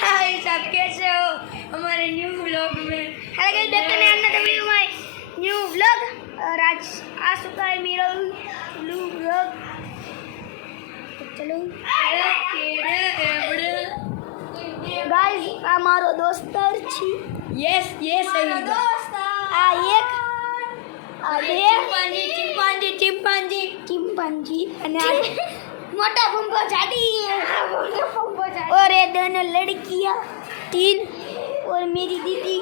Guys आप कैसे हो हमारे न्यू व्लॉग में। हेलो गाइस देखते हैं हमने तभी माय न्यू व्लॉग और आज आ चुका है मेरा न्यू व्लॉग। तो चलो गाइस हमारो दोस्तर छी। यस यस सही दोस्त आ एक चिंपांजी અને मोटा पंपा झाड़ी और ये दोनों लड़कियां तीन और मेरी दीदी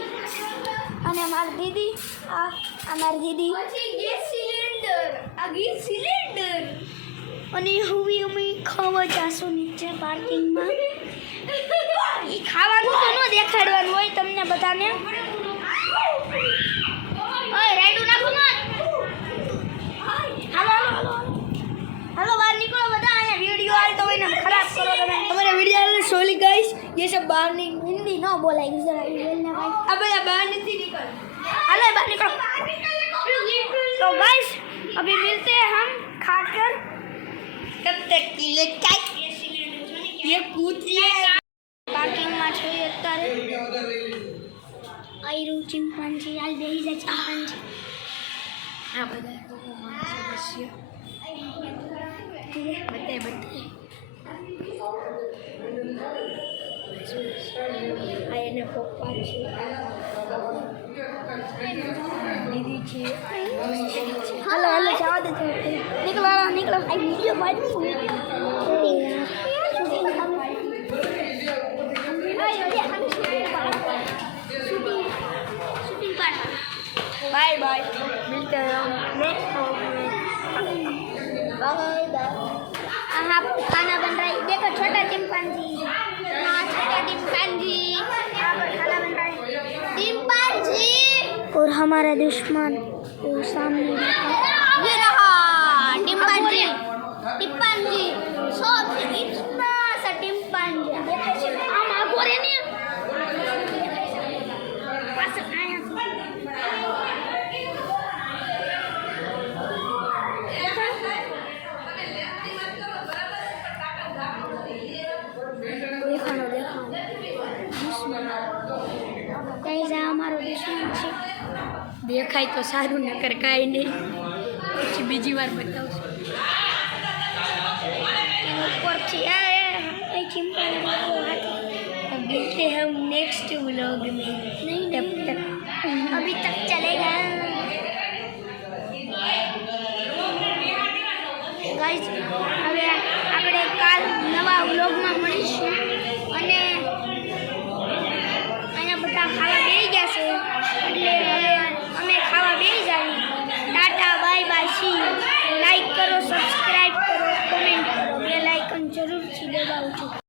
અને મારી દીદી આ અમારી દીદી સિલિન્ડર અને હવે અમે ખાવા જાશું નીચે પાર્કિંગમાં। એ ખાવાનું તો ન દેખાડવાનું હોય તમને બધાને। ઓય રાઈડું નાખો મત। હાલો હાલો હાલો हेलो बाहर निकलो बता आया वीडियो आल तो ना खराब करो તમે हमारे वीडियो आल सॉरी गाइस ये सब बाहर नहीं हिंदी ना बोला जरा बोलना भाई अब या बाहर नहीं निकल हेलो बाहर निकलो। तो गाइस अभी मिलते हैं हम खाकर तब तक के लिए ये कूतिए पार्किंग में છે અત્યારે આયરું ચિંપાંજી આલ બેહી જાય ચિંપાંજી આ બધા સદસ્ય बताए आया पप्पा दीदी छे हेलो हेलो जाओ दे निकलो निकलो आई वीडियो बाय बाय मिलते हैं नेक्स्ट व्लॉग में। Bye bye. हाँ खाना बन रहा है देखो छोटा चिंपांजी। हाँ छोटा चिंपांजी यहाँ पर खाना बन रहा है चिंपांजी। और हमारा दुश्मन वो सामने ये रहा चिंपांजी चिंपांजी सब इतना सा चिंपांजी हम आगो रे ने पास आया देखाय तो सारू नकर काई नहीं પછી બીજી વાર બતાવશું ऊपर से आए चिंपांजी अब मिलते हैं हम नेक्स्ट व्लॉग में। नहीं तब तक अभी तक चलेगा गाइस હવે આપણે કાલ નવા વ્લોગમાં મળીશું।